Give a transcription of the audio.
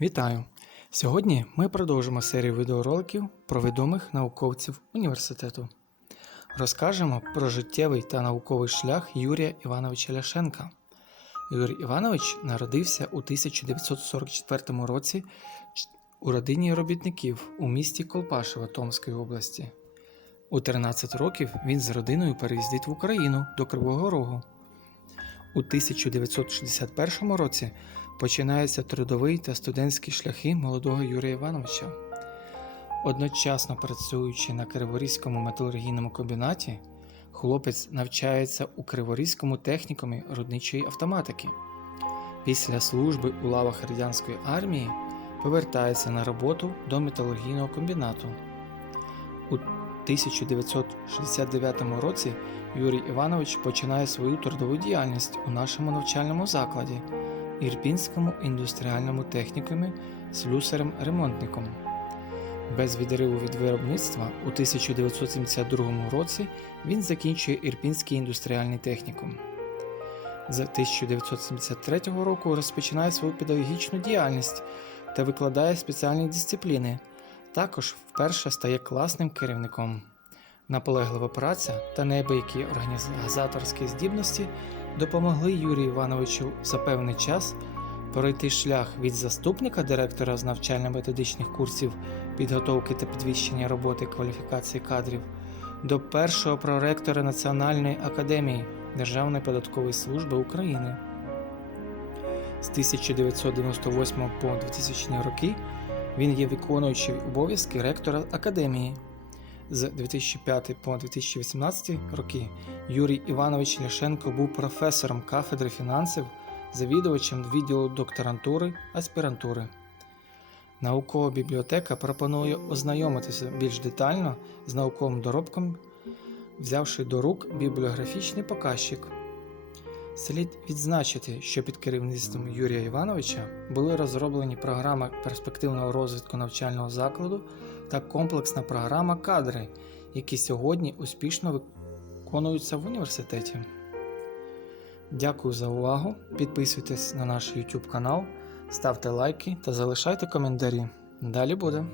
Вітаю! Сьогодні ми продовжимо серію відеороликів про відомих науковців університету. Розкажемо про життєвий та науковий шлях Юрія Івановича Ляшенка. Юрій Іванович народився у 1944 році у родині робітників у місті Колпашево Томської області. У 13 років він з родиною переїздить в Україну до Кривого Рогу. У 1961 році починається трудовий та студентські шляхи молодого Юрія Івановича. Одночасно працюючи на Криворізькому металургійному комбінаті, хлопець навчається у Криворізькому технікумі рудничої автоматики. Після служби у лавах радянської армії повертається на роботу до металургійного комбінату. У 1969 році Юрій Іванович починає свою трудову діяльність у нашому навчальному закладі Ірпінському індустріальному технікумі слюсарем-ремонтником. Без відриву від виробництва у 1972 році він закінчує Ірпінський індустріальний технікум. З 1973 року розпочинає свою педагогічну діяльність та викладає спеціальні дисципліни. Також вперше стає класним керівником. Наполеглива праця та неабиякі організаторські здібності допомогли Юрію Івановичу за певний час пройти шлях від заступника директора з навчально-методичних курсів підготовки та підвищення роботи кваліфікації кадрів до першого проректора Національної академії Державної податкової служби України. З 1998 по 2000 роки він є виконуючий обов'язки ректора академії. З 2005 по 2018 роки Юрій Іванович Ляшенко був професором кафедри фінансів, завідувачем відділу докторантури, аспірантури. Наукова бібліотека пропонує ознайомитися більш детально з науковим доробком, взявши до рук бібліографічний показчик. Слід відзначити, що під керівництвом Юрія Івановича були розроблені програма перспективного розвитку навчального закладу та комплексна програма кадри, які сьогодні успішно виконуються в університеті. Дякую за увагу. Підписуйтесь на наш YouTube канал, ставте лайки та залишайте коментарі. Далі буде.